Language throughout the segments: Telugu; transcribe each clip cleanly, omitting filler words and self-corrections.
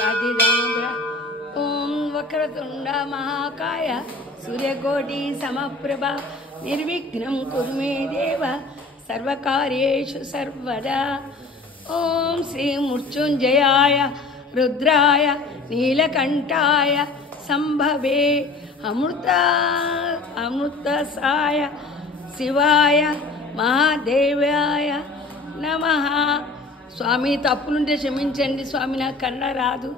సాధిదాంధ్ర ఓం వక్రతుండ మహాకాయ సూర్యకోటి సమప్రభ నిర్విఘ్నం కురు మే దేవ సర్వకార్యేషు సర్వదా. ఓం శ్రీ మృత్యుంజయాయ రుద్రాయ నీలకంఠాయ సంభవే అమృతసాయ శివాయ మహాదేవాయ నమః. స్వామి తప్పులుంటే క్షమించండి స్వామి, నాకు కన్నడ రాదు.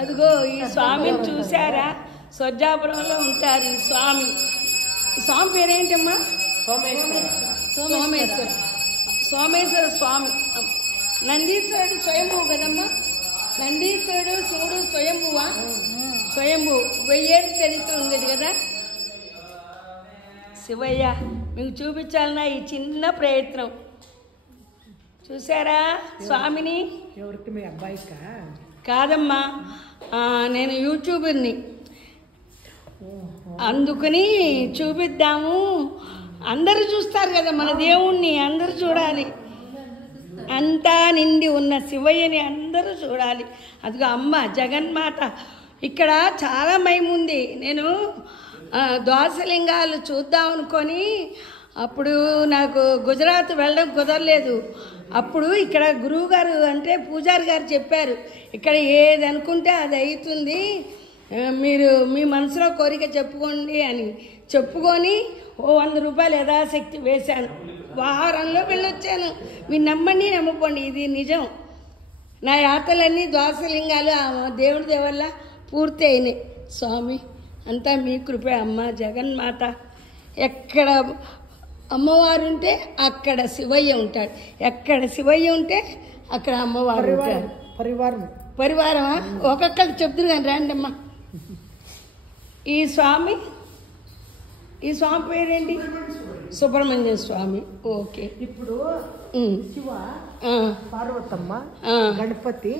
అదిగో ఈ స్వామిని చూసారా, స్వర్జాపురంలో ఉంటారు ఈ స్వామి. ఈ స్వామి పేరేంటమ్మా? సోమేశ్వర స్వామి. నందీశ్వరుడు స్వయంభూ కదమ్మా. నందీశ్వరుడు శివుడు స్వయంభువా? స్వయంభూ. 1000 ఏళ్ళ చరిత్ర ఉంది కదా. శివయ్య మీకు చూపించాలన్నా ఈ చిన్న ప్రయత్నం చూసారా స్వామిని? ఎవరికి? మీ అబ్బాయికా? కాదమ్మా, నేను యూట్యూబర్ని, అందుకని చూపిద్దాము. అందరూ చూస్తారు కదా మన దేవుణ్ణి, అందరూ చూడాలి. అంతా నిండి ఉన్న శివయ్యని అందరూ చూడాలి. అదిగో అమ్మ జగన్మాత. ఇక్కడ చాలా మహిముంది. నేను ద్వాదశలింగాలు చూద్దాం అనుకొని అప్పుడు నాకు గుజరాత్ వెళ్ళడం కుదరలేదు. అప్పుడు ఇక్కడ గురువుగారు అంటే పూజారి గారు చెప్పారు, ఇక్కడ ఏది అనుకుంటే అది అవుతుంది, మీరు మీ మనసులో కోరిక చెప్పుకోండి అని చెప్పుకొని 100 రూపాయలు యథాశక్తి వేశాను. వారంలో వెళ్ళొచ్చాను. మీరు నమ్మండి నమ్మకండి, ఇది నిజం. నా యాత్రలన్నీ ద్వాదశలింగాలు దేవుడి దేవల్ల పూర్తి అయినాయి. స్వామి అంతా మీ కృపే అమ్మ జగన్మాత. ఎక్కడ అమ్మవారు ఉంటే అక్కడ శివయ్య ఉంటాడు, ఎక్కడ శివయ్య ఉంటే అక్కడ అమ్మవారు ఉంటారు. పరివారమా? ఒక్కొక్కరు చెప్తున్నారు కానీ రండి అమ్మా. ఈ స్వామి పేరేంటి? సుబ్రహ్మణ్య స్వామి. ఓకే. ఇప్పుడు శివ, పార్వతమ్మ, గణపతి,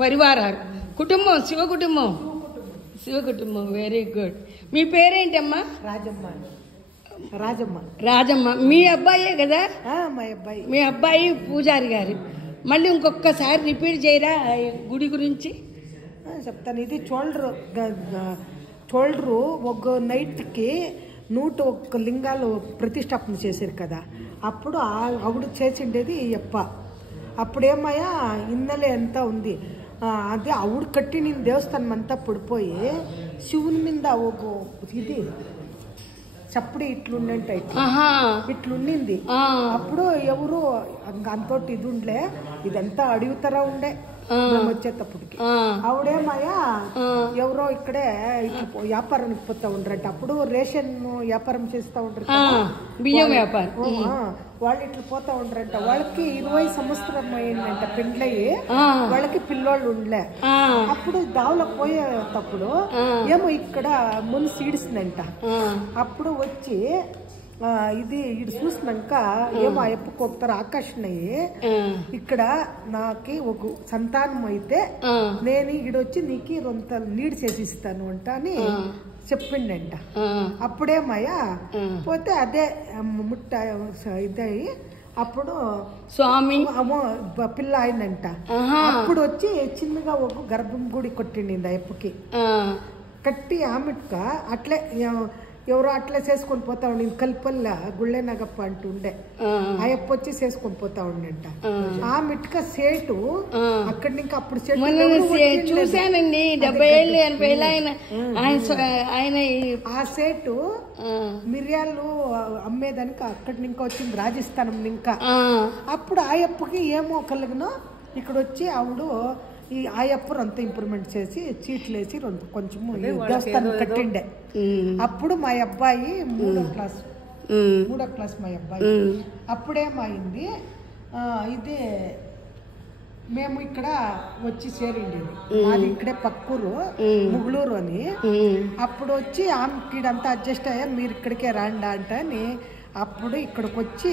పరివారాలు కుటుంబం, శివ కుటుంబం. Very good. మీ పేరేంటమ్మా? రాజమ్మ. మీ అబ్బాయే కదా? మా అబ్బాయి. మీ అబ్బాయి పూజారి గారు. మళ్ళీ ఇంకొకసారి రిపీట్ చేయరా గుడి గురించి? చెప్తాను. ఇది చోల్డ్రు ఒక నైట్కి 101 లింగాలు ప్రతిష్టాపన చేశారు కదా. అప్పుడు ఆవిడ చేసిండేది అప్ప. అప్పుడేమయ్యా ఇన్నలే ఎంత ఉంది, అదే ఆవిడ కట్టిన దేవస్థానం అంతా పడిపోయి శివుని మీద ఒక ఇది చప్పుడు ఇట్లుండంట, ఇట్లుండింది. అప్పుడు ఎవరు అంతోటి ఇది ఉండలే, ఇదంతా అడుగుతారా ఉండే వచ్చేటప్పటికి. ఆవిడేమయ్యా ఎవరో ఇక్కడే వ్యాపారానికి పోతా ఉండరంట. అప్పుడు రేషన్ వ్యాపారం చేస్తా ఉంటారు, బియ్యం వ్యాపారం. వాళ్ళు ఇట్లా పోతా ఉండరంట. వాళ్ళకి 20 సంవత్సరం అయిందంట పెండ్లయ్యి, వాళ్ళకి పిల్లోళ్ళు ఉండలే. అప్పుడు దావులకు పోయేటప్పుడు ఏమో ఇక్కడ ముని సీడ్స్నంట. అప్పుడు వచ్చి ఇది ఇటు చూసినాక ఏమో ఎప్పుకోతారు ఆకాశనయ్యి, ఇక్కడ నాకి ఒక సంతానం అయితే నేను ఈడొచ్చి నీకు రొంత నీడు చేసి ఇస్తాను అంట అని చెప్పిండంట. అప్పుడేమయ్యా పోతే అదే ముట్ట ఇదయ్యి అప్పుడు స్వామి పిల్ల అయిందంట. అప్పుడు వచ్చి చిన్నగా ఒక గర్భం గుడి కొట్టిండి అయ్యప్పకి. కట్టి ఆమెట్క అట్లే ఎవరో అట్లా చేసుకొని పోతా ఉండి కలిపల్ల గుళ్ళే నగప్ప అంటుండే. అయ్యప్ప వచ్చి చేసుకొని పోతా ఉండంట. ఆ మిట్క సేటు అక్కడి నుంచి అప్పుడు చూసానండి. 70 ఏళ్ళు 80 ఏళ్ళు ఆయన ఆ సేటు మిరియాలు అమ్మేదానికి అక్కడి నుంచి వచ్చింది రాజస్థానం ఇంకా. అప్పుడు అయ్యప్పకి ఏమో కలుగునో ఇక్కడ వచ్చి ఆవిడ ఈ ఆయప్పరు అంతా ఇంప్రూవ్మెంట్ చేసి చీట్లు వేసి కొంచెము దేవస్థానం కట్టిండే. అప్పుడు మా అబ్బాయి 3వ క్లాస్ మా అబ్బాయి. అప్పుడేమైంది, ఇది మేము ఇక్కడ వచ్చి చేరిండేది. మాది ఇక్కడే పక్కూరు ముగుళూరు అని. అప్పుడు వచ్చి ఆమెకిడంతా అడ్జస్ట్ అయ్యా, మీరు ఇక్కడికే రాండా అంట అని అప్పుడు ఇక్కడికి వచ్చి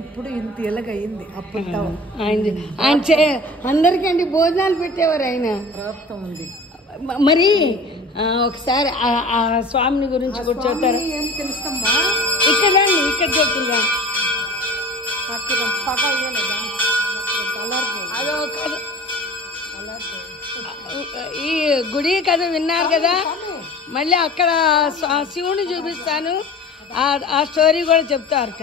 ఇప్పుడు ఇంత ఎలాగయింది. అప్పుడు ఆయన అందరికండి భోజనాలు పెట్టేవారు. ఆయన ప్రాప్తం ఉంది. మరి ఒకసారి ఆ స్వామిని గురించి కూడా చెప్తారు. ఏం తెలుసమ్మా? ఇక్కడ రండి, ఇక్కడ చెప్తున్నా. పగ అయ్యలేదా? అదో కథ, ఈ గుడి కథ విన్నారు కదా, మళ్ళీ అక్కడ శివుని చూపిస్తాను, ఆ స్టోరీ కూడా చెప్తారట.